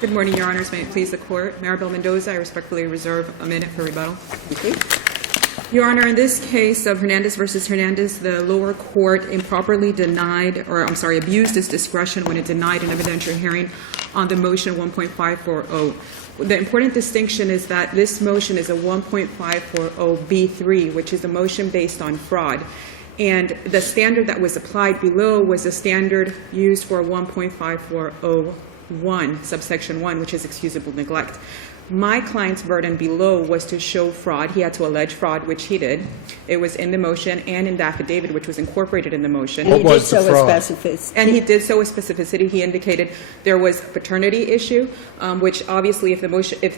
Good morning, Your Honors. May it please the Court. Maribel Mendoza, I respectfully reserve a minute for rebuttal. Thank you. Your Honor, in this case of Hernandez versus Hernandez, the lower court improperly denied, or I'm sorry, abused its discretion when it denied an evidentiary hearing on the motion 1.540. The important distinction is that this motion is a 1.540B3, which is a motion based on fraud. And the standard that was applied below was a standard used for 1.540(1), subsection 1, which is excusable neglect. My client's burden below was to show fraud. He had to allege fraud, which he did. It was in the motion and in the affidavit, which was incorporated in the motion. And he did so with specificity. And he did so with specificity. He indicated there was a paternity issue, which obviously, if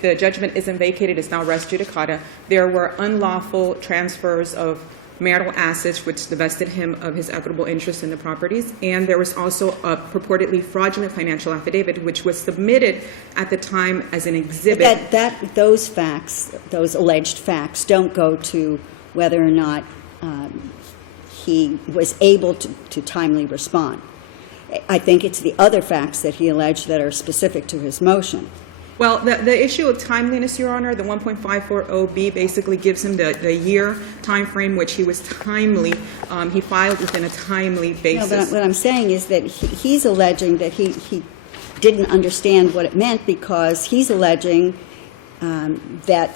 the judgment isn't vacated, it's now res judicata. There were unlawful transfers of marital assets, which divested him of his equitable interest in the properties, and there was also a purportedly fraudulent financial affidavit, which was submitted at the time as an exhibit. Those facts, those alleged facts, don't go to whether or not he was able to timely respond. I think it's the other facts that he alleged that are specific to his motion. Well, the issue of timeliness, Your Honor, the 1.540B basically gives him the year time frame which he was timely. He filed within a timely basis. No, but what I'm saying is that he's alleging that he didn't understand what it meant, because he's alleging that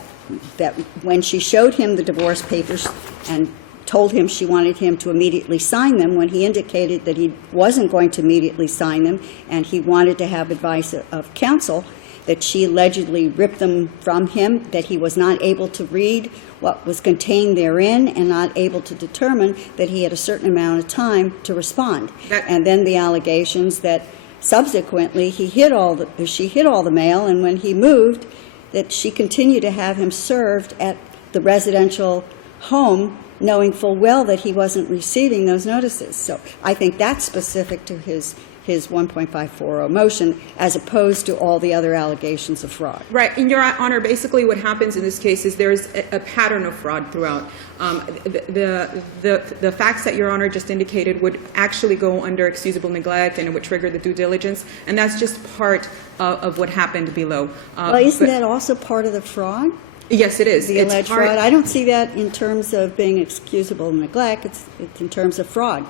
when she showed him the divorce papers and told him she wanted him to immediately sign them, when he indicated that he wasn't going to immediately sign them and he wanted to have advice of counsel, that she allegedly ripped them from him, that he was not able to read what was contained therein and not able to determine that he had a certain amount of time to respond. And then the allegations that subsequently she hid all the mail, and when he moved, that she continued to have him served at the residential home, knowing full well that he wasn't receiving those notices. So I think that's specific to his 1.540 motion, as opposed to all the other allegations of fraud. Right. In Your Honor, basically what happens in this case is there's a pattern of fraud throughout. The facts that Your Honor just indicated would actually go under excusable neglect, and it would trigger the due diligence, and that's just part of what happened below. Well, isn't that also part of the fraud? Yes, it is. The alleged fraud. I don't see that in terms of being excusable neglect. It's in terms of fraud.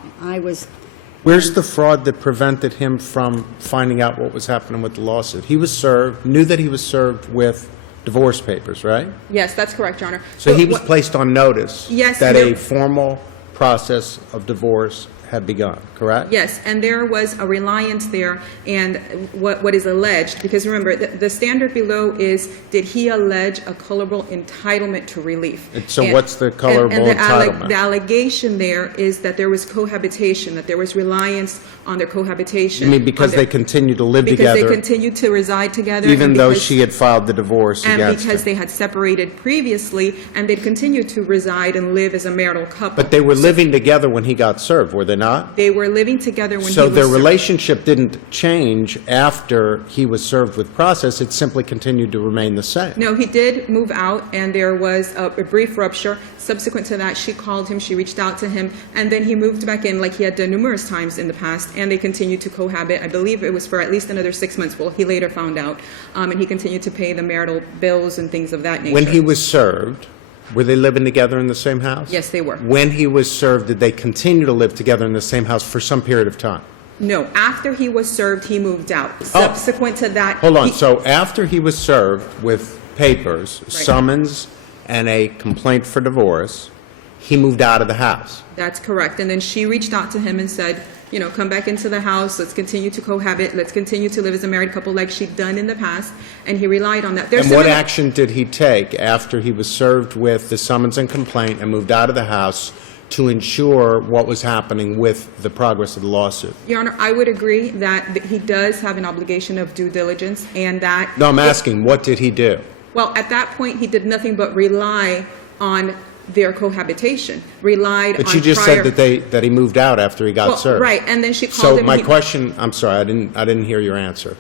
Where's the fraud that prevented him from finding out what was happening with the lawsuit? He was served, knew that he was served with divorce papers, right? Yes, that's correct, Your Honor. So he was placed on notice that a formal process of divorce had begun, correct? Yes, and there was a reliance there, and what is alleged, because remember, the standard below is, did he allege a colorable entitlement to relief? And so what's the colorable entitlement? The allegation there is that there was cohabitation, that there was reliance on their cohabitation. You mean because they continued to live together? Because they continued to reside together. Even though she had filed the divorce against him? And because they had separated previously, and they'd continued to reside and live as a marital couple. But they were living together when he got served, were they not? They were living together when he was served. So their served. relationship didn't change after he was served with process. It simply continued to remain the same. No, he did move out, and there was a brief rupture. Subsequent to that, she called him, she reached out to him, and then he moved back in like he had done numerous times in the past, and they continued to cohabit. I believe it was for at least another 6 months. Well, he later found out, and he continued to pay the marital bills and things of that nature. When he was served, were they living together in the same house? Yes, they were. When he was served, did they continue to live together in the same house for some period of time? No. After he was served, he moved out. Subsequent to that... Hold on. So after he was served with papers, summons, and a complaint for divorce, he moved out of the house? That's correct. And then she reached out to him and said, you know, come back into the house, let's continue to cohabit, let's continue to live as a married couple like she'd done in the past, and he relied on that. And what action did he take after he was served with the summons and complaint and moved out of the house to ensure what was happening with the progress of the lawsuit? Your Honor, I would agree that he does have an obligation of due diligence, and that... No, I'm asking, what did he do? Well, at that point, he did nothing but rely on their cohabitation, relied on But you just said that he moved out after he got served. Right, and then she called him... So my question, I'm sorry, I didn't hear your answer.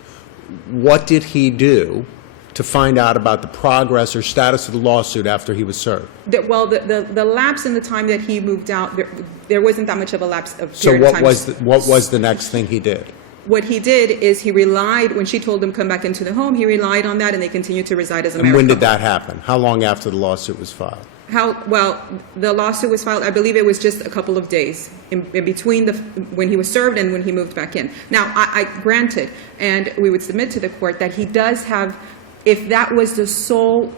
What did he do to find out about the progress or status of the lawsuit after he was served? Well, the lapse in the time that he moved out, there wasn't that much of a lapse of So period of time. what was the next thing he did? what he did is he relied, when she told him come back into the home, he relied on that, and they continued to reside as a married And when did couple. that happen? How long after the lawsuit was filed? Well, the lawsuit was filed, I believe it was just a couple of days in between when he was served and when he moved back in. Now, I granted, and we would submit to the court that he does have, if that was the sole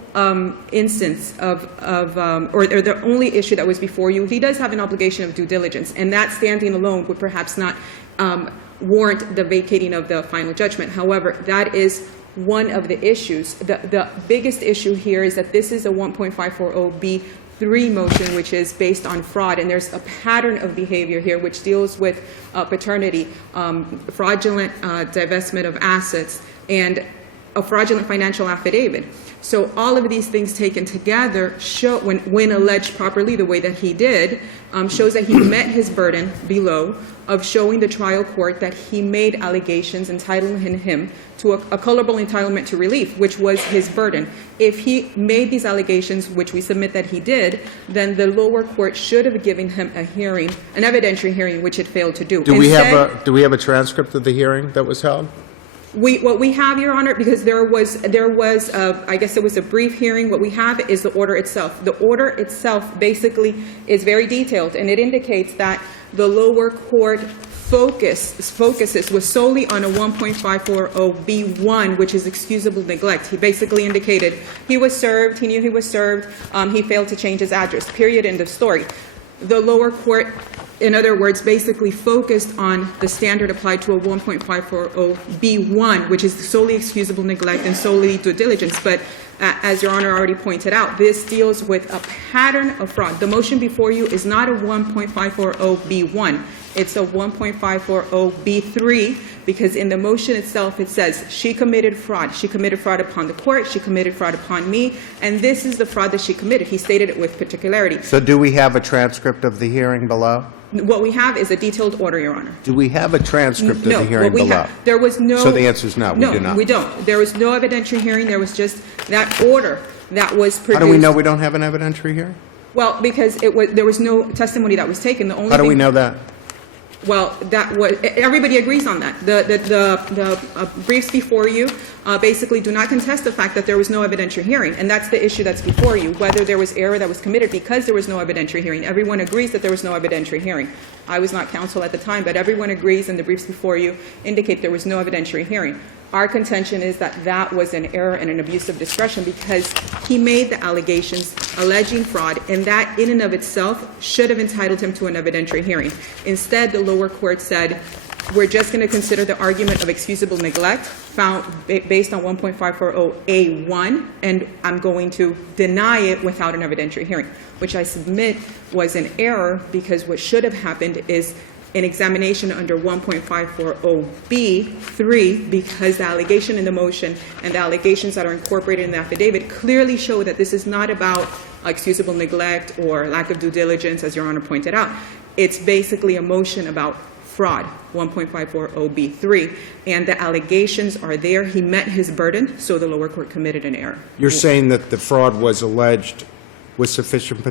instance or the only issue that was before you, he does have an obligation of due diligence, and that standing alone would perhaps not warrant the vacating of the final judgment. However, that is one of the issues. The biggest issue here is that this is a 1.540B3 motion, which is based on fraud, and there's a pattern of behavior here which deals with paternity, fraudulent divestment of assets, and a fraudulent financial affidavit. So all of these things taken together show, when alleged properly the way that he did, shows that he met his burden below of showing the trial court that he made allegations entitling him to a colorable entitlement to relief, which was his burden. If he made these allegations, which we submit that he did, then the lower court should have given him a hearing, an evidentiary hearing, which it failed to do. Do we have a transcript of the hearing that was held? What we have, Your Honor, because there was I guess it was a brief hearing. What we have is the order itself. The order itself basically is very detailed, and it indicates that the lower court focuses was solely on a 1.540B1, which is excusable neglect. He basically indicated he was served, he knew he was served, he failed to change his address, period, end of story. The lower court, in other words, basically focused on the standard applied to a 1.540B1, which is solely excusable neglect and solely due diligence. But as Your Honor already pointed out, this deals with a pattern of fraud. The motion before you is not a 1.540B1. It's a 1.540B3, because in the motion itself it says she committed fraud. She committed fraud upon the court. She committed fraud upon me. And this is the fraud that she committed. He stated it with particularity. So do we have a transcript of the hearing below? What we have is a detailed order, Your Honor. Do we have a transcript of the hearing what we below? have, there was no. So the answer is no, we do not. No, we don't. There was no evidentiary hearing. There was just that order that was produced. How do we know we don't have an evidentiary hearing? Well, because there was no testimony that was taken. The only How do we thing- know that? Well, that was, everybody agrees on that. The briefs before you basically do not contest the fact that there was no evidentiary hearing, and that's the issue that's before you, whether there was error that was committed because there was no evidentiary hearing. Everyone agrees that there was no evidentiary hearing. I was not counsel at the time, but everyone agrees, and the briefs before you indicate there was no evidentiary hearing. Our contention is that that was an error and an abuse of discretion because he made the allegations alleging fraud, and that in and of itself should have entitled him to an evidentiary hearing. Instead, the lower court said, we're just going to consider the argument of excusable neglect found based on 1.540A1, and I'm going to deny it without an evidentiary hearing, which I submit was an error because what should have happened is an examination under 1.540B3, because the allegation in the motion and the allegations that are incorporated in the affidavit clearly show that this is not about excusable neglect or lack of due diligence, as Your Honor pointed out. It's basically a motion about fraud, 1.540B3, and the allegations are there. He met his burden, so the lower court committed an error. You're saying that the fraud was alleged with sufficient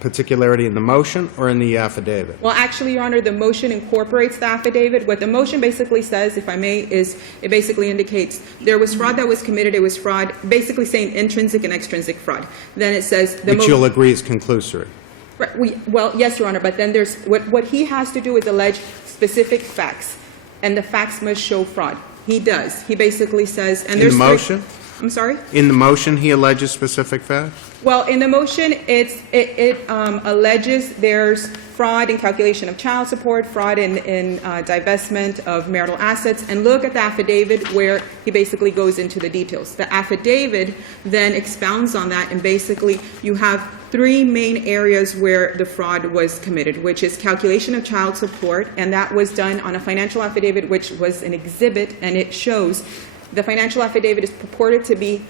particularity in the motion or in the affidavit? Well, actually, Your Honor, the motion incorporates the affidavit. What the motion basically says, if I may, is it basically indicates there was fraud that was committed. It was fraud, basically saying intrinsic and extrinsic fraud. Then it says the Which you'll agree is conclusory. Right, well, yes, Your Honor, but then there's what he has to do is allege specific facts, and the facts must show fraud. He does. He basically says, and there's In the motion? I'm sorry? In the motion, he alleges specific facts? Well, in the motion, it alleges there's fraud in calculation of child support, fraud in divestment of marital assets, and look at the affidavit where he basically goes into the details. The affidavit then expounds on that, and basically you have three main areas where the fraud was committed, which is calculation of child support, and that was done on a financial affidavit, which was an exhibit, and it shows the financial affidavit is purported to be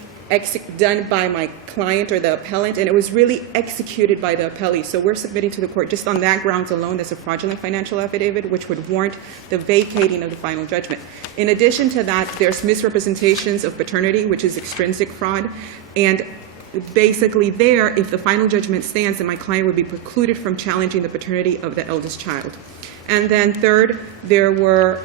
done by my client or the appellant, and it was really executed by the appellee. So we're submitting to the court just on that grounds alone as a fraudulent financial affidavit, which would warrant the vacating of the final judgment. In addition to that, there's misrepresentations of paternity, which is extrinsic fraud, and basically there, if the final judgment stands, then my client would be precluded from challenging the paternity of the eldest child. And then third, there were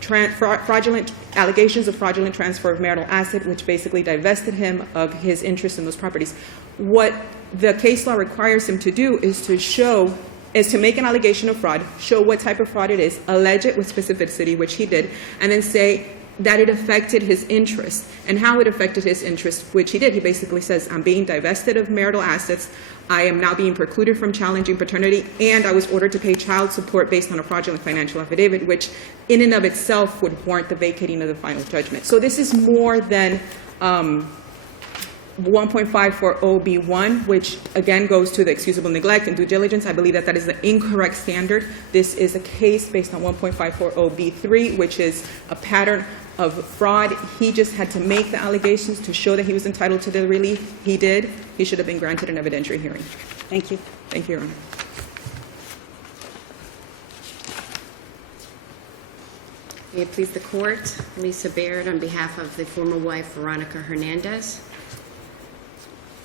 fraudulent allegations of fraudulent transfer of marital asset, which basically divested him of his interest in those properties. What the case law requires him to do is to make an allegation of fraud, show what type of fraud it is, allege it with specificity, which he did, and then say that it affected his interest. And how it affected his interest, which he did, he basically says, I'm being divested of marital assets, I am now being precluded from challenging paternity, and I was ordered to pay child support based on a fraudulent financial affidavit, which in and of itself would warrant the vacating of the final judgment. So this is more than 1.540B1, which again goes to the excusable neglect and due diligence. I believe that that is the incorrect standard. This is a case based on 1.540B3, which is a pattern of fraud. He just had to make the allegations to show that he was entitled to the relief. He did. He should have been granted an evidentiary hearing. Thank you. Thank you, Your Honor. May it please the Court, Lisa Baird on behalf of the former wife, Veronica Hernandez.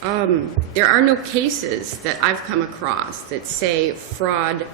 There are no cases that I've come across that say fraud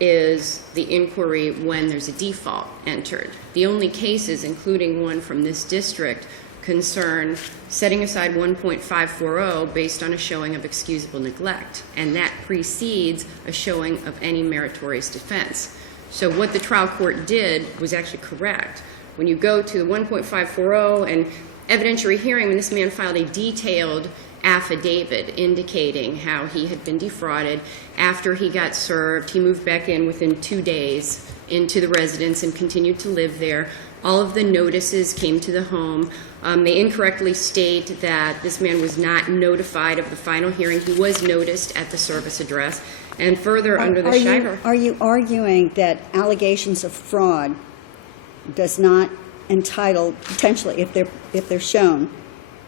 is the inquiry when there's a default entered. The only cases, including one from this district, concern setting aside 1.540 based on a showing of excusable neglect, and that precedes a showing of any meritorious defense. So what the trial court did was actually correct. When you go to the 1.540 and evidentiary hearing, when this man filed a detailed affidavit indicating how he had been defrauded after he got served, he moved back in within 2 days into the residence and continued to live there. All of the notices came to the home. They incorrectly state that this man was not notified of the final hearing. He was noticed at the service address. And further, under the Shiver. Are you arguing that allegations of fraud does not entitle, potentially, if they're shown,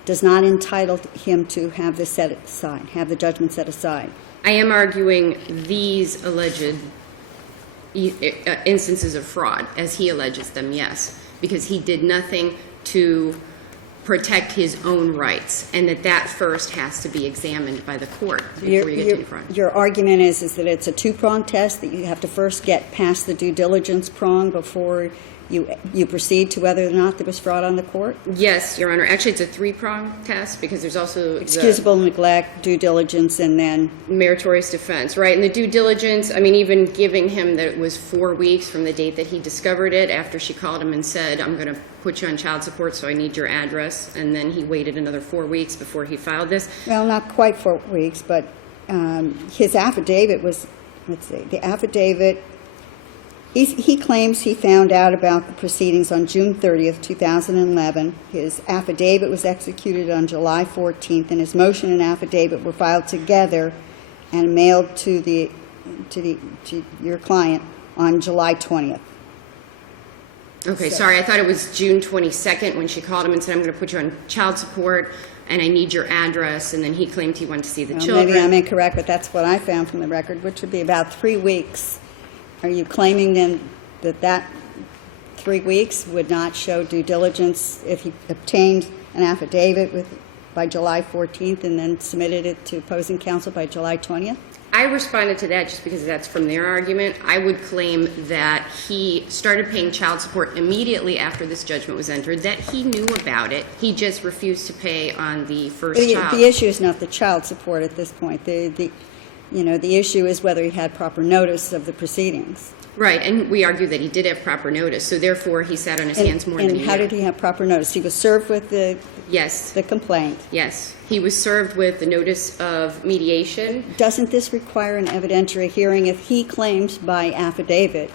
does not entitle him to have this set aside, have the judgment set aside? I am arguing these alleged instances of fraud, as he alleges them, yes, because he did nothing to protect his own rights, and that first has to be examined by the court before you get to the fraud. Your argument is that it's a two-prong test, that you have to first get past the due diligence prong before you proceed to whether or not there was fraud on the court? Yes, Your Honor. Actually, it's a three-prong test because there's also excusable neglect, due diligence, and then meritorious defense, right? And the due diligence, I mean, even giving him that it was 4 weeks from the date that he discovered it, after she called him and said, I'm going to put you on child support, so I need your address, and then he waited another 4 weeks before he filed this. Well, not quite 4 weeks, but his affidavit was, let's see, the affidavit, he claims he found out about the proceedings on June 30th, 2011. His affidavit was executed on July 14th, and his motion and affidavit were filed together and mailed to your client on July 20th. Okay, sorry, I thought it was June 22nd when she called him and said, I'm going to put you on child support, and I need your address, and then he claimed he wanted to see the children. Maybe I'm incorrect, but that's what I found from the record, which would be about 3 weeks. Are you claiming then that 3 weeks would not show due diligence if he obtained an affidavit by July 14th and then submitted it to opposing counsel by July 20th? I responded to that just because that's from their argument. I would claim that he started paying child support immediately after this judgment was entered, that he knew about it. He just refused to pay on the first child. The issue is not the child support at this point. The issue is whether he had proper notice of the proceedings. Right, and we argue that he did have proper notice, so therefore he sat on his hands more than a year. And how did he have proper notice? He was served with the complaint. Yes, he was served with the notice of mediation. Doesn't this require an evidentiary hearing if he claims by affidavit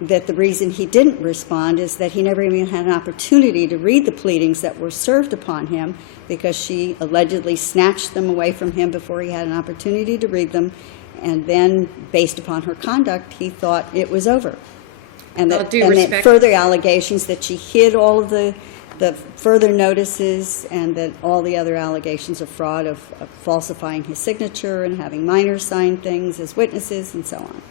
that the reason he didn't respond is that he never even had an opportunity to read the pleadings that were served upon him because she allegedly snatched them away from him before he had an opportunity to read them, and then, based upon her conduct, he thought it was over. And that further allegations that she hid all of the further notices and that all the other allegations of fraud, of falsifying his signature and having minors sign things as witnesses and so on.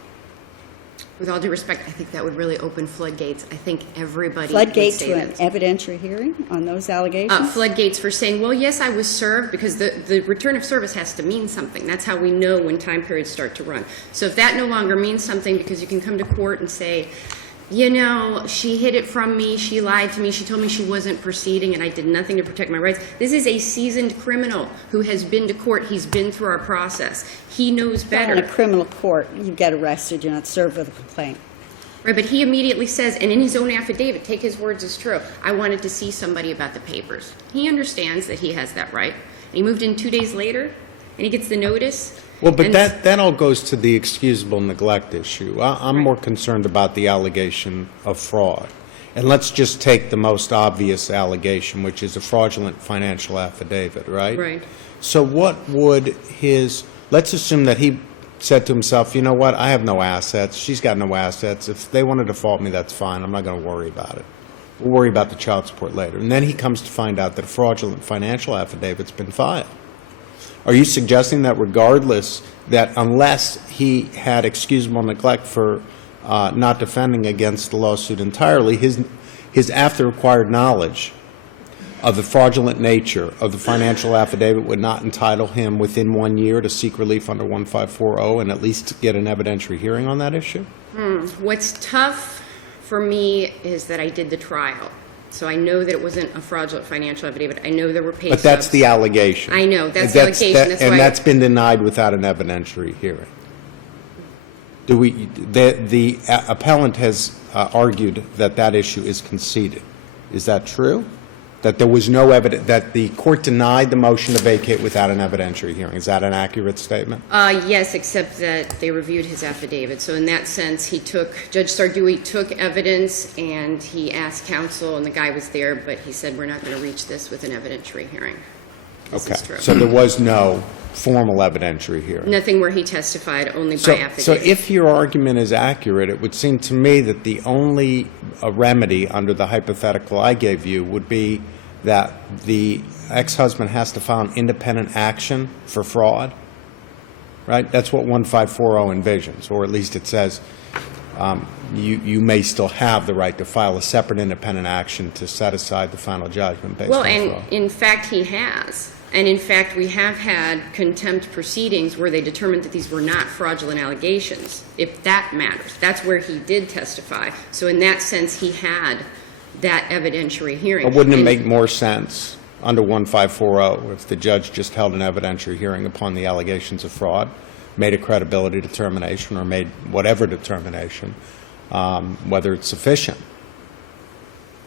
With all due respect, I think that would really open floodgates. I think everybody Floodgates would to say an that. evidentiary hearing on those allegations? Floodgates for saying, well, yes, I was served, because the return of service has to mean something. That's how we know when time periods start to run. So if that no longer means something, because you can come to court and say, you know, she hid it from me, she lied to me, she told me she wasn't proceeding, and I did nothing to protect my rights. This is a seasoned criminal who has been to court. He's been through our process. He knows better. In a criminal court, you get arrested, you're not served with a complaint. Right, but he immediately says, and in his own affidavit, take his words as true, I wanted to see somebody about the papers. He understands that he has that right. And he moved in 2 days later, and he gets the notice. Well, but and that all goes to the excusable neglect issue. I'm more concerned about the allegation of fraud. And let's just take the most obvious allegation, which is a fraudulent financial affidavit, right? Right. So what would let's assume that he said to himself, you know what, I have no assets, she's got no assets. If they want to default me, that's fine. I'm not going to worry about it. We'll worry about the child support later. And then he comes to find out that a fraudulent financial affidavit's been filed. Are you suggesting that regardless, that unless he had excusable neglect for not defending against the lawsuit entirely, his after-acquired knowledge of the fraudulent nature of the financial affidavit would not entitle him within 1 year to seek relief under 1540 and at least get an evidentiary hearing on that issue? What's tough for me is that I did the trial. So I know that it wasn't a fraudulent financial affidavit. I know there were pay But that's stubs. the allegation. I know, that's the allegation. That's and why that's been denied without an evidentiary hearing. The appellant has argued that that issue is conceded. Is that true? That there was no evidence, that the court denied the motion to vacate without an evidentiary hearing. Is that an accurate statement? Yes, except that they reviewed his affidavit. So in that sense, Judge Sardui took evidence and he asked counsel, and the guy was there, but he said, we're not going to reach this with an evidentiary hearing. This is true. So there was no formal evidentiary hearing. Nothing where he testified, only by affidavit. So if your argument is accurate, it would seem to me that the only remedy under the hypothetical I gave you would be that the ex-husband has to file an independent action for fraud, right? That's what 1540 envisions, or at least it says you may still have the right to file a separate independent action to set aside the final judgment based on fraud. Well, and in fact, he has. And in fact, we have had contempt proceedings where they determined that these were not fraudulent allegations, if that matters. That's where he did testify. So in that sense, he had that evidentiary hearing. But wouldn't it make more sense under 1540 if the judge just held an evidentiary hearing upon the allegations of fraud, made a credibility determination, or made whatever determination, whether it's sufficient?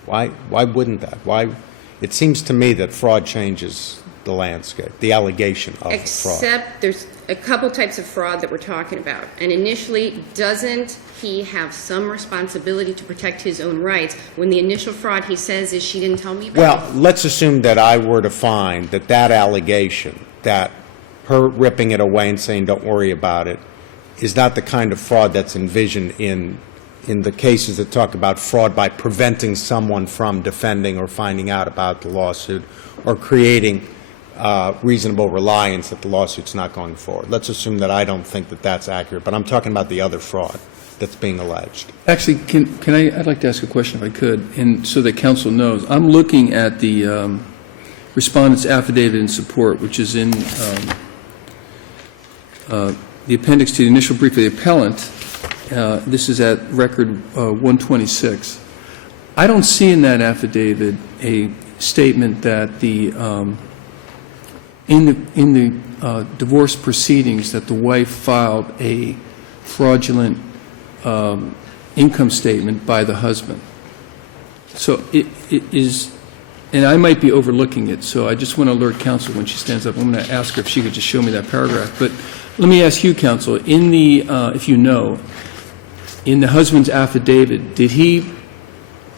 Why wouldn't that? Why? It seems to me that fraud changes the landscape, the allegation of fraud. Except there's a couple types of fraud that we're talking about. And initially, doesn't he have some responsibility to protect his own rights when the initial fraud he says is she didn't tell me about it? Well, let's assume that I were to find that that allegation, that her ripping it away and saying don't worry about it, is not the kind of fraud that's envisioned in the cases that talk about fraud by preventing someone from defending or finding out about the lawsuit or creating reasonable reliance that the lawsuit's not going forward. Let's assume that I don't think that that's accurate, but I'm talking about the other fraud that's being alleged. Actually, I'd like to ask a question if I could, and so that counsel knows. I'm looking at the respondent's affidavit in support, which is in the appendix to the initial brief of the appellant. This is at record 126. I don't see in that affidavit a statement that in the divorce proceedings that the wife filed a fraudulent income statement by the husband. So it is, and I might be overlooking it, so I just want to alert counsel when she stands up. I'm going to ask her if she could just show me that paragraph. But let me ask you, counsel, in the, if you know, in the husband's affidavit, did he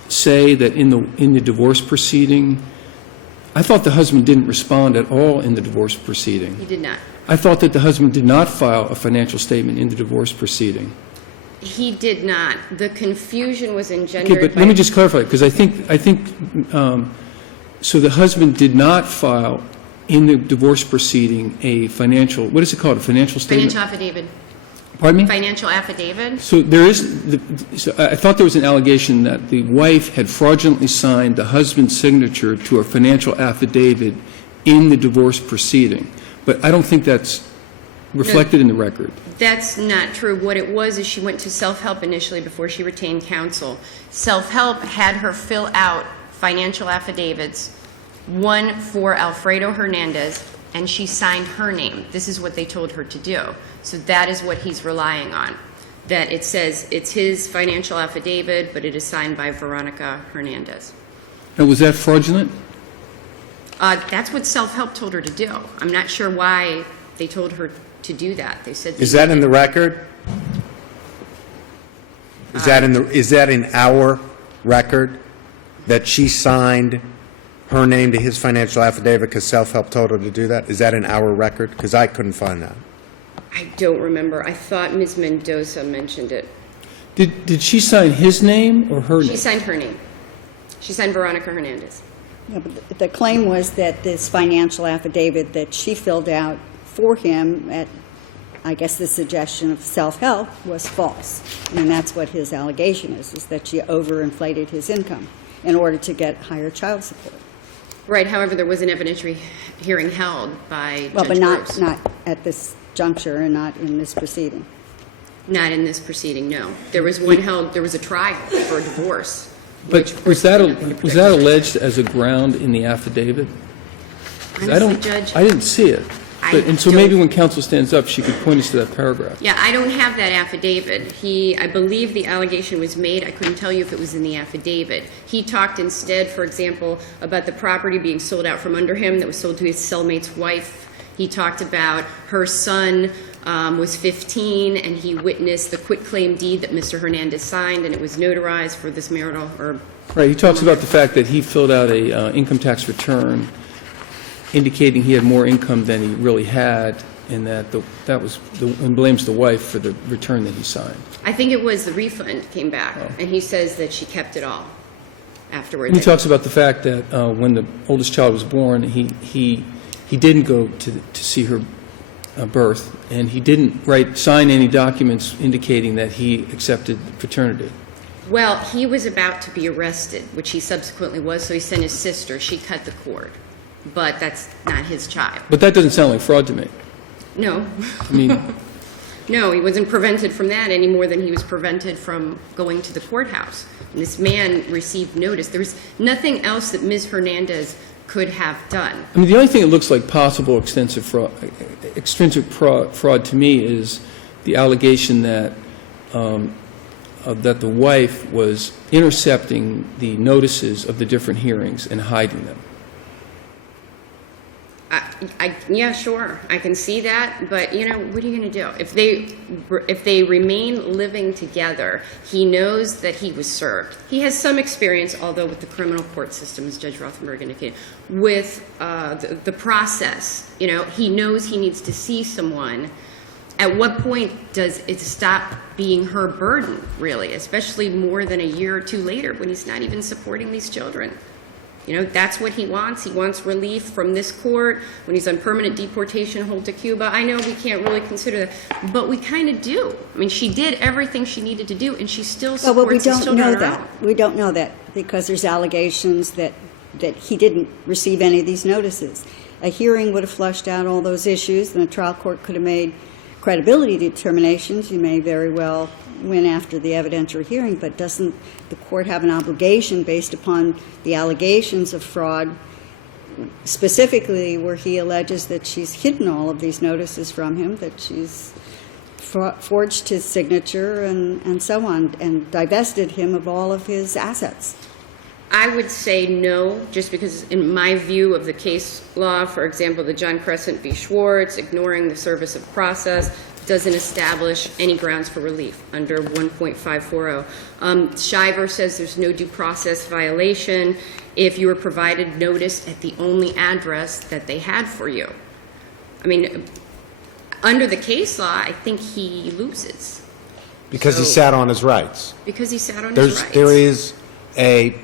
say that in the divorce proceeding, I thought the husband didn't respond at all in the divorce proceeding. He did not. I thought that the husband did not file a financial statement in the divorce proceeding. He did not. The confusion was engendered Okay, but by... let me just clarify, because I think so the husband did not file in the divorce proceeding a financial, what is it called, a financial statement? Financial affidavit. Pardon me? Financial affidavit? So there is, so I thought there was an allegation that the wife had fraudulently signed the husband's signature to a financial affidavit in the divorce proceeding, but I don't think that's reflected in the record. That's not true. What it was is she went to self-help initially before she retained counsel. Self-help had her fill out financial affidavits, one for Alfredo Hernandez, and she signed her name. This is what they told her to do. So that is what he's relying on, that it says it's his financial affidavit, but it is signed by Veronica Hernandez. Now, was that fraudulent? That's what self-help told her to do. I'm not sure why they told her to do that. They said Is that in the record? Is that in our record, that she signed her name to his financial affidavit because self-help told her to do that? Is that in our record? Because I couldn't find that. I don't remember. I thought Ms. Mendoza mentioned it. Did she sign his name or her name? She signed her name. She signed Veronica Hernandez. Yeah, but the claim was that this financial affidavit that she filled out for him at, I guess, the suggestion of self-help was false. And that's what his allegation is that she overinflated his income in order to get higher child support. Right. However, there was an evidentiary hearing held by Well, Judge but Bruce. not at this juncture and not in this proceeding. Not in this proceeding, no. There was one held, there was a trial for a divorce. But which was that was alleged as a ground in the affidavit? 'Cause Honestly, Judge, I didn't see it. And so don't- maybe when counsel stands up, she could point us to that paragraph. yeah, I don't have that affidavit. I believe the allegation was made. I couldn't tell you if it was in the affidavit. He talked instead, for example, about the property being sold out from under him that was sold to his cellmate's wife. He talked about her son was 15, and he witnessed the quitclaim deed that Mr. Hernandez signed, and it was notarized for this marital, or Right, he talks about the fact that he filled out a income tax return indicating he had more income than he really had, and and blames the wife for the return that he signed. I think it was the refund came back, and he says that she kept it all afterwards. And he talks about the fact that when the oldest child was born, he didn't go to see her birth, and he didn't sign any documents indicating that he accepted paternity. Well, he was about to be arrested, which he subsequently was, so he sent his sister. She cut the cord. But that's not his child. But that doesn't sound like fraud to me. No. I mean, No, he wasn't prevented from that any more than he was prevented from going to the courthouse. And this man received notice. There was nothing else that Ms. Hernandez could have done. I mean, the only thing that looks like possible extrinsic fraud to me is the allegation that that the wife was intercepting the notices of the different hearings and hiding them. Yeah, sure, I can see that, but you know, what are you going to do? If they remain living together, he knows that he was served. He has some experience, although with the criminal court system, as Judge Rothenberg indicated, with the process. You know, he knows he needs to see someone. At what point does it stop being her burden, really, especially more than a year or two later when he's not even supporting these children? You know, that's what he wants. He wants relief from this court when he's on permanent deportation, hold to Cuba. I know we can't really consider that, but we kind of do. I mean, she did everything she needed to do, and she still supports his children on her own. We don't know that because there's allegations that he didn't receive any of these notices. A hearing would have flushed out all those issues, and a trial court could have made credibility determinations. You may very well win after the evidentiary hearing, but doesn't the court have an obligation based upon the allegations of fraud, specifically where he alleges that she's hidden all of these notices from him, that she's forged his signature and so on, and divested him of all of his assets? I would say no, just because in my view of the case law, for example, the John Crescent v. Schwartz, ignoring the service of process, doesn't establish any grounds for relief under 1.540. Shiver says there's no due process violation if you were provided notice at the only address that they had for you. I mean, under the case law, I think he loses. Because he sat on his rights. Because he sat on his rights. There is a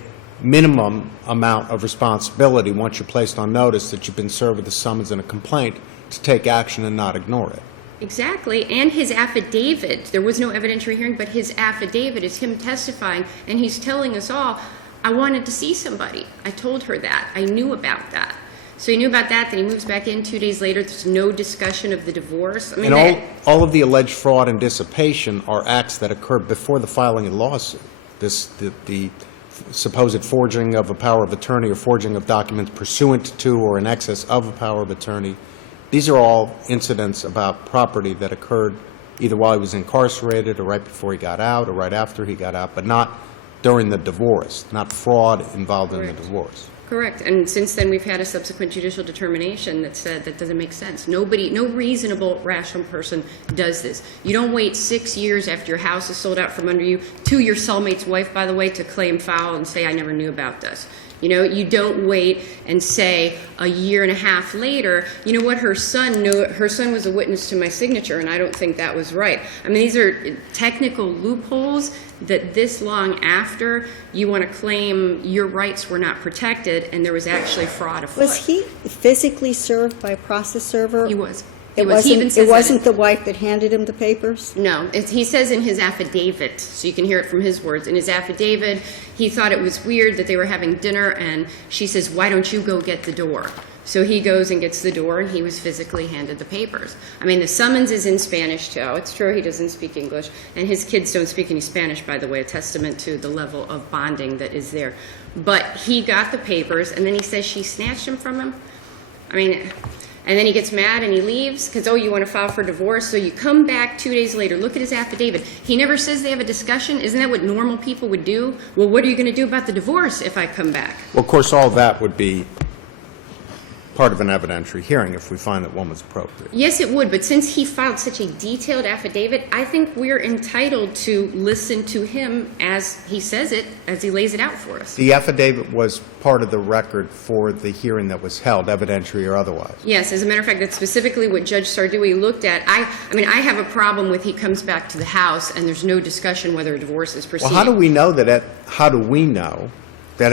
minimum amount of responsibility once you're placed on notice that you've been served with a summons and a complaint to take action and not ignore it. Exactly, and his affidavit, there was no evidentiary hearing, but his affidavit is him testifying, and he's telling us all, I wanted to see somebody. I told her that. I knew about that. So he knew about that, then he moves back in 2 days later. There's no discussion of the divorce. I mean, And all of the alleged fraud and dissipation are acts that occurred before the filing of the lawsuit. The supposed forging of a power of attorney or forging of documents pursuant to or in excess of a power of attorney. These are all incidents about property that occurred either while he was incarcerated or right before he got out or right after he got out, but not during the divorce, not fraud involved in the divorce. correct, and since then, we've had a subsequent judicial determination that said that doesn't make sense. Nobody, no reasonable, rational person does this. You don't wait 6 years after your house is sold out from under you, to your cellmate's wife, by the way, to claim foul and say, I never knew about this. You know, you don't wait and say a year and a half later, you know what, her son was a witness to my signature, and I don't think that was right. I mean, these are technical loopholes that this long after you want to claim your rights were not protected and there was actually fraud afoot. Was he physically served by a process server? He was. It wasn't the wife that handed him the papers? No, he says in his affidavit, so you can hear it from his words. In his affidavit, he thought it was weird that they were having dinner, and she says, why don't you go get the door? So he goes and gets the door, and he was physically handed the papers. I mean, the summons is in Spanish, too. It's true he doesn't speak English, and his kids don't speak any Spanish, by the way, a testament to the level of bonding that is there. But he got the papers, and then he says she snatched them from him. I mean... And then he gets mad and he leaves because, oh, you want to file for divorce. So you come back 2 days later, look at his affidavit. He never says they have a discussion. Isn't that what normal people would do? Well, what are you going to do about the divorce if I come back? Well, of course, all that would be part of an evidentiary hearing if we find that one was appropriate. Yes, it would. But since he filed such a detailed affidavit, I think we're entitled to listen to him as he says it, as he lays it out for us. The affidavit was part of the record for the hearing that was held, evidentiary or otherwise. Yes, as a matter of fact, that's specifically what Judge Sardui looked at. I have a problem with he comes back to the house and there's no discussion whether a divorce is proceeding. Well, how do we know that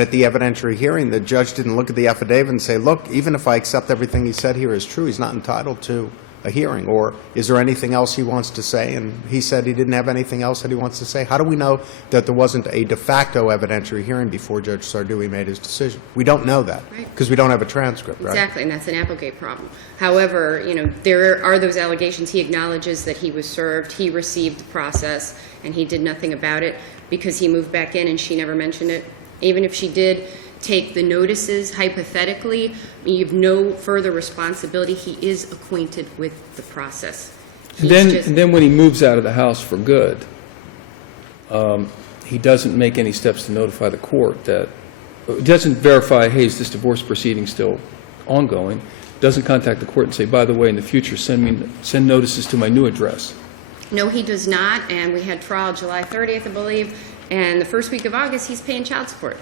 at the evidentiary hearing, the judge didn't look at the affidavit and say, look, even if I accept everything he said here is true, he's not entitled to a hearing? Or is there anything else he wants to say? And he said he didn't have anything else that he wants to say. How do we know that there wasn't a de facto evidentiary hearing before Judge Sardui made his decision? We don't know that because we don't have a transcript, right? Exactly, and that's an Applegate problem. However, you know, there are those allegations. He acknowledges that he was served, he received the process, and he did nothing about it because he moved back in and she never mentioned it. Even if she did take the notices, hypothetically, you have no further responsibility. He is acquainted with the process. And then when he moves out of the house for good, he doesn't make any steps to notify the court that, doesn't verify, hey, is this divorce proceeding still ongoing? Doesn't contact the court and say, by the way, in the future, send notices to my new address. No, he does not, and we had trial July 30th, I believe, and the first week of August, he's paying child support.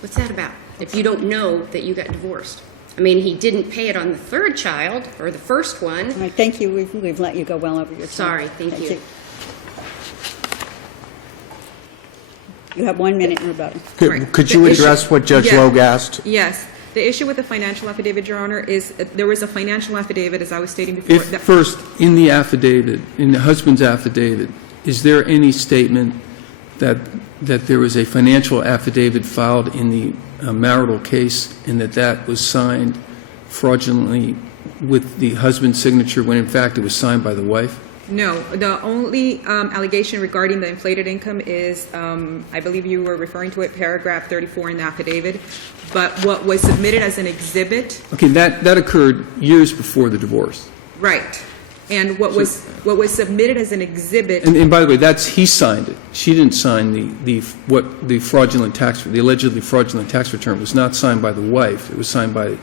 What's that about? If you don't know that you got divorced. I mean, he didn't pay it on the third child, or the first one. All right, thank you. We've let you go well over your time. Sorry, thank you. You have 1 minute in rebuttal. Could you address what Judge Logue asked? Yes. The issue with the financial affidavit, Your Honor, is there was a financial affidavit, as I was stating before. First, in the affidavit, in the husband's affidavit, is there any statement that there was a financial affidavit filed in the marital case and that was signed fraudulently with the husband's signature when in fact it was signed by the wife? No. The only allegation regarding the inflated income is, I believe you were referring to it, paragraph 34 in the affidavit. But what was submitted as an exhibit... Okay, that occurred years before the divorce. Right. And what was submitted as an exhibit... And by the way, he signed it. She didn't sign the allegedly fraudulent tax return was not signed by the wife. It was signed by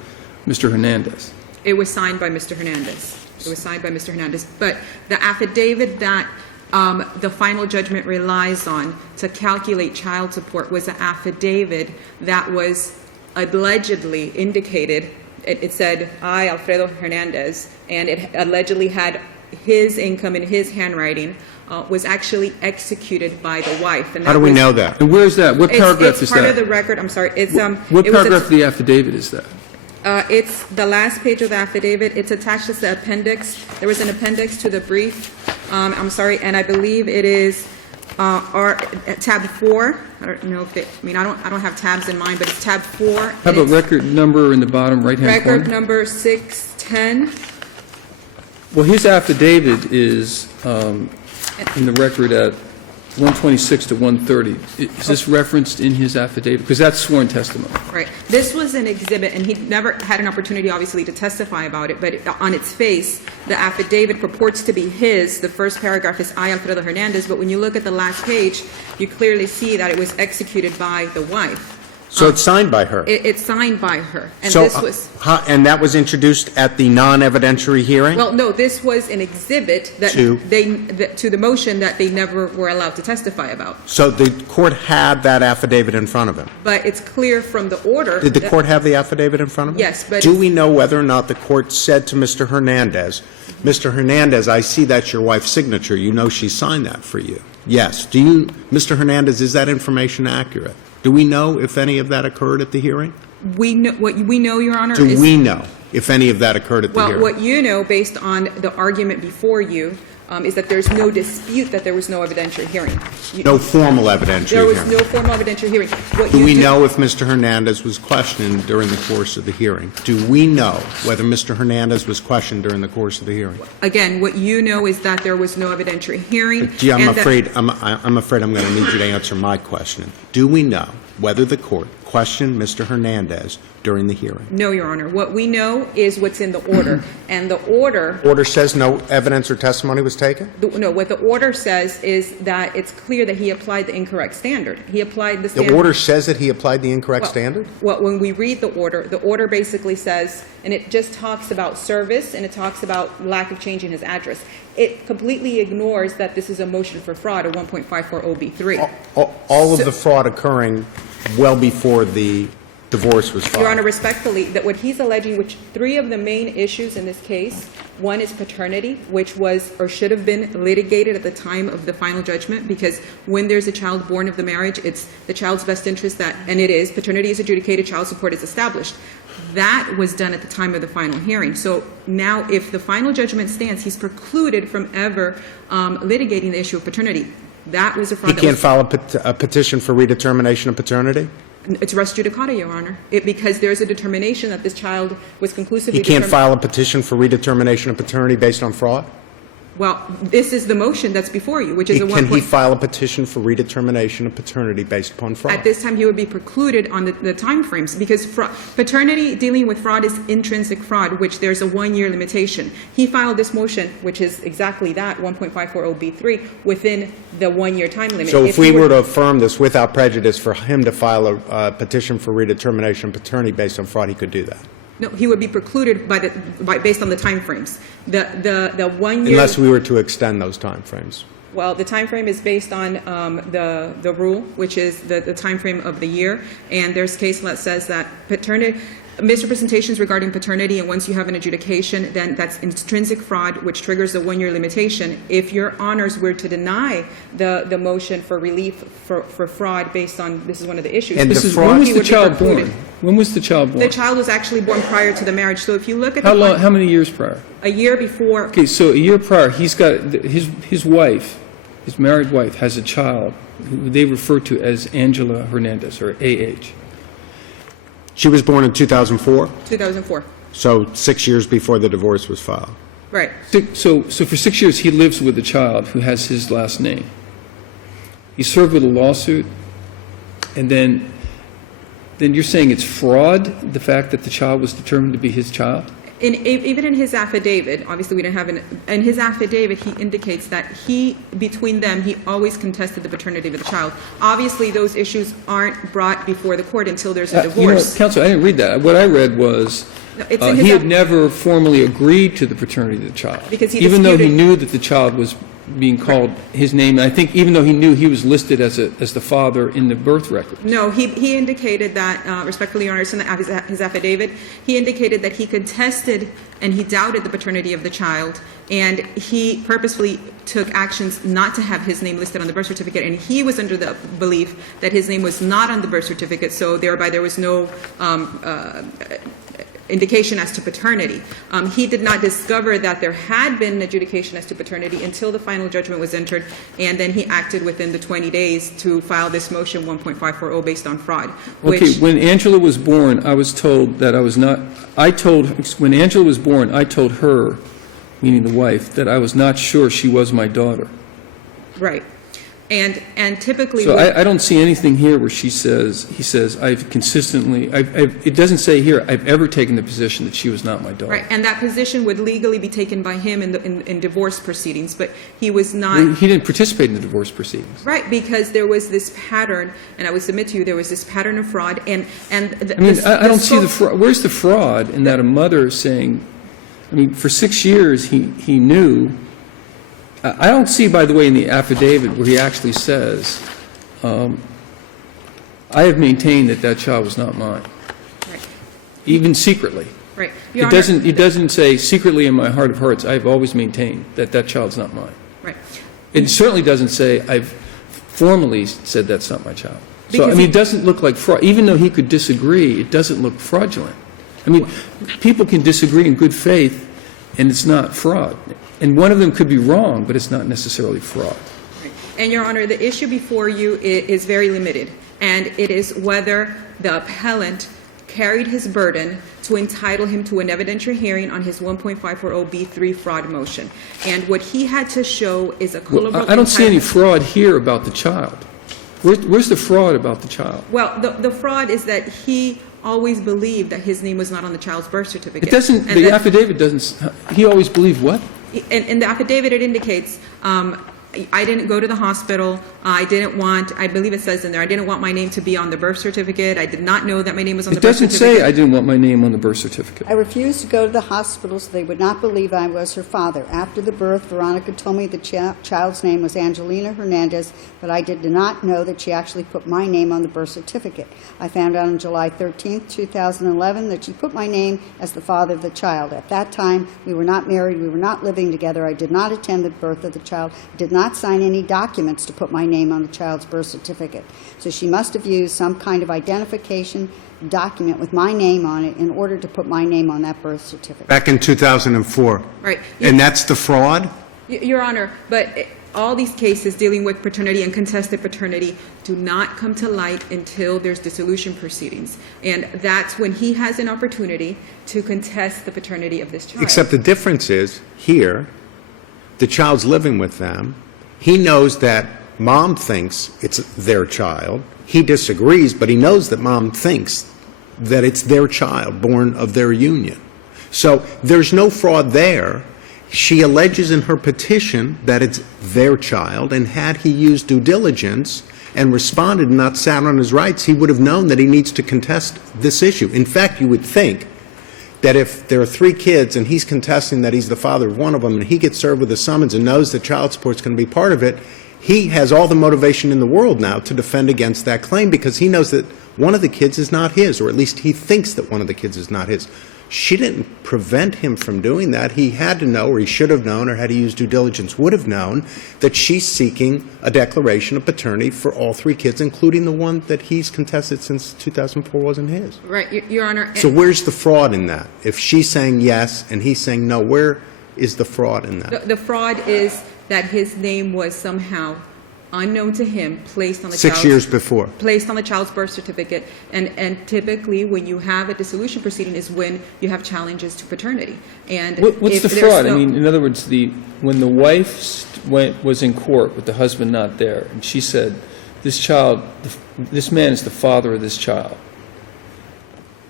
Mr. Hernandez. It was signed by Mr. Hernandez. It was signed by Mr. Hernandez. But the affidavit that the final judgment relies on to calculate child support was an affidavit that was allegedly indicated. It said, I, Alfredo Hernandez, and it allegedly had his income in his handwriting, was actually executed by the wife. And How do we know that? And where is that? What paragraph is that? It's part of the record. I'm sorry. It's What paragraph of the affidavit is that? It's the last page of the affidavit. It's attached as the appendix. There was an appendix to the brief. I'm sorry, and I believe it is tab 4. I don't know if I don't have tabs in mind, but it's tab 4. How about record number in the bottom right-hand corner? Record number 610. Well, his affidavit is in the record at 126 to 130. Is this referenced in his affidavit? Because that's sworn testimony. Right. This was an exhibit, and he never had an opportunity, obviously, to testify about it, but on its face, the affidavit purports to be his. The first paragraph is I, Alfredo Hernandez, but when you look at the last page, you clearly see that it was executed by the wife. So it's signed by her? It's signed by her. And So, this was... and that was introduced at the non-evidentiary hearing? Well, no, this was an exhibit that To? to the motion that they never were allowed to testify about. So the court had that affidavit in front of him? But it's clear from the order... Did the court have the affidavit in front of him? Yes, but... Do we know whether or not the court said to Mr. Hernandez, Mr. Hernandez, I see that's your wife's signature. You know she signed that for you. Yes. Mr. Hernandez, is that information accurate? Do we know if any of that occurred at the hearing? We know, what we know, Your Honor, Do is... we know if any of that occurred at the hearing? Well, what you know, based on the argument before you, is that there's no dispute that there was no evidentiary hearing. No formal evidentiary There was hearing? no formal evidentiary hearing. What Do you we know if Mr. Hernandez was questioned during the course of the hearing? Do we know whether Mr. Hernandez was questioned during the course of the hearing? Again, what you know is that there was no evidentiary hearing. Gee, I'm and that- afraid I'm going to need you to answer my question. Do we know whether the court questioned Mr. Hernandez during the hearing? No, Your Honor. What we know is what's in the order. And the order... Order says no evidence or testimony was taken? No, what the order says is that it's clear that he applied the incorrect standard. He applied the standard... The order says that he applied the incorrect standard? Well, when we read the order basically says, and it just talks about service, and it talks about lack of change in his address. It completely ignores that this is a motion for fraud, a 1.540B3. All of the fraud occurring well before the divorce was filed? Your Honor, respectfully, that what he's alleging, which 3 of the main issues in this case, one is paternity, which was or should have been litigated at the time of the final judgment, because when there's a child born of the marriage, it's the child's best interest that, and it is, paternity is adjudicated, child support is established. That was done at the time of the final hearing. So now if the final judgment stands, he's precluded from ever litigating the issue of paternity. That was a fraud. He can't file a petition for redetermination of paternity? It's res judicata, Your Honor, because there's a determination that this child was conclusively He can't determined. file a petition for redetermination of paternity based on fraud? Well, this is the motion that's before you, which is a Can he 1. file a petition for redetermination of paternity based upon fraud? At this time, he would be precluded on the time frames, because paternity dealing with fraud is intrinsic fraud, which there's a 1-year limitation. He filed this motion, which is exactly that, 1.540B3, within the 1-year time limit. So if he we were to affirm this without prejudice for him to file a petition for redetermination of paternity based on fraud, he could do that? No, he would be precluded based on the time frames. The 1 year... Unless we were to extend those time frames. Well, the time frame is based on the rule, which is the time frame of the year, and there's case that says that paternity misrepresentations regarding paternity, and once you have an adjudication, then that's intrinsic fraud, which triggers the 1-year limitation. If your honors were to deny the motion for relief for fraud based on, this is one of the issues. And This the is, fraud- when was he the would be child precluded. born? When was the child born? The child was actually born prior to the marriage, so if you look at How many years prior? a year before, Okay, so a year prior, he's got, his wife, his married wife, has a child who they refer to as Angela Hernandez, or AH. She was born in 2004, 2004. so 6 years before the divorce was filed. Right. So for 6 years, he lives with a child who has his last name. He served with a lawsuit, and then you're saying it's fraud, the fact that the child was determined to be his child? Even in his affidavit, obviously we don't have in his affidavit, he indicates that between them, he always contested the paternity of the child. Obviously, those issues aren't brought before the court until there's a divorce. Counsel, I didn't read that. What I read was No, it's in his he had aff- never formally agreed to the paternity of the child. Because he even though he disputed- knew that the child was being called his name, and I think even though he knew he was listed as the father in the birth record. No, he indicated that, respectfully, Your Honor, in his affidavit, he indicated that he contested and he doubted the paternity of the child, and he purposefully took actions not to have his name listed on the birth certificate, and he was under the belief that his name was not on the birth certificate, so thereby there was no indication as to paternity. He did not discover that there had been an adjudication as to paternity until the final judgment was entered, and then he acted within the 20 days to file this motion 1.540 based on fraud. Okay, when Angela was born, I was told that I was not, when Angela was born, I told her, meaning the wife, that I was not sure she was my daughter. Right. And typically... So I don't see anything here where he says, I've consistently, it doesn't say here, I've ever taken the position that she was not my daughter. Right, and that position would legally be taken by him in divorce proceedings, but he was not... He didn't participate in the divorce proceedings. Right, because there was this pattern, and I would submit to you, there was this pattern of fraud, and I don't see the fraud. Where's the fraud in that a mother is saying, for 6 years he knew. I don't see, by the way, in the affidavit where he actually says, I have maintained that that child was not mine, right. even secretly. Right. It doesn't say secretly in my heart of hearts, I've always maintained that that child's not mine. Right. It certainly doesn't say I've formally said that's not my child. So, it doesn't look like fraud. Even though he could disagree, it doesn't look fraudulent. People can disagree in good faith, and it's not fraud. And one of them could be wrong, but it's not necessarily fraud. And, Your Honor, the issue before you is very limited, and it is whether the appellant carried his burden to entitle him to an evidentiary hearing on his 1.540B3 fraud motion. And what he had to show is a culpable... I don't see any fraud here about the child. Where's the fraud about the child? Well, the fraud is that he always believed that his name was not on the child's birth certificate. It doesn't, the affidavit doesn't, he always believed what? In the affidavit, it indicates, I didn't go to the hospital, I believe it says in there, I didn't want my name to be on the birth certificate, I did not know that my name was on the birth certificate. It doesn't say I didn't want my name on the birth certificate. I refused to go to the hospital so they would not believe I was her father. After the birth, Veronica told me the child's name was Angelina Hernandez, but I did not know that she actually put my name on the birth certificate. I found out on July 13th, 2011, that she put my name as the father of the child. At that time, we were not married, we were not living together. I did not attend the birth of the child, did not sign any documents to put my name on the child's birth certificate. So she must have used some kind of identification document with my name on it in order to put my name on that birth certificate. Back in 2004. Right. And that's the fraud? Your Honor, but all these cases dealing with paternity and contested paternity do not come to light until there's dissolution proceedings. And that's when he has an opportunity to contest the paternity of this child. Except the difference is, here, the child's living with them. He knows that mom thinks it's their child. He disagrees, but he knows that mom thinks that it's their child born of their union. So there's no fraud there. She alleges in her petition that it's their child, and had he used due diligence and responded and not sat on his rights, he would have known that he needs to contest this issue. In fact, you would think that if there are 3 kids and he's contesting that he's the father of one of them and he gets served with a summons and knows that child support's going to be part of it, he has all the motivation in the world now to defend against that claim because he knows that one of the kids is not his, or at least he thinks that one of the kids is not his. She didn't prevent him from doing that. He had to know, or he should have known, or had he used due diligence, would have known that she's seeking a declaration of paternity for all 3 kids, including the one that he's contested since 2004 wasn't his. Right, Your Honor. So where's the fraud in that? If she's saying yes and he's saying no, where is the fraud in that? The fraud is that his name was somehow unknown to him, placed on the 6 years before. Placed on the child's birth certificate, and typically when you have a dissolution proceeding is when you have challenges to paternity. And what's the fraud? In other words, when the wife was in court with the husband not there, and she said, this man is the father of this child,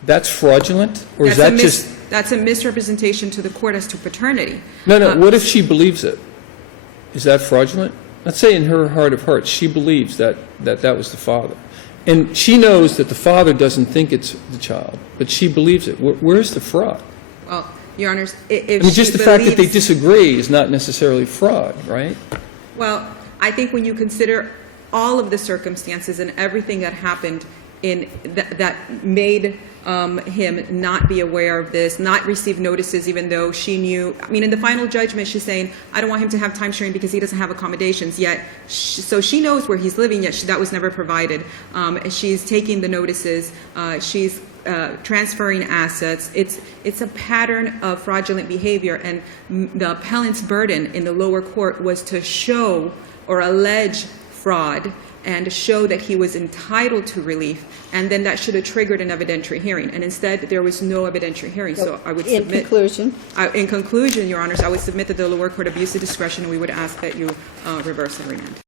that's fraudulent? Or is that just... That's a misrepresentation to the court as to paternity. No, what if she believes it? Is that fraudulent? Let's say in her heart of hearts she believes that was the father. And she knows that the father doesn't think it's the child, but she believes it. Where's the fraud? Well, Your Honors, just the fact that they disagree is not necessarily fraud, right? Well, I think when you consider all of the circumstances and everything that happened that made him not be aware of this, not receive notices even though she knew. In the final judgment, she's saying, I don't want him to have time sharing because he doesn't have accommodations yet. So she knows where he's living, yet that was never provided. She's taking the notices. She's transferring assets. It's a pattern of fraudulent behavior, and the appellant's burden in the lower court was to show or allege fraud and show that he was entitled to relief, and then that should have triggered an evidentiary hearing. And instead, there was no evidentiary hearing. So I would submit... In conclusion, Your Honors, I would submit that the lower court abused the discretion, and we would ask that you reverse and remand.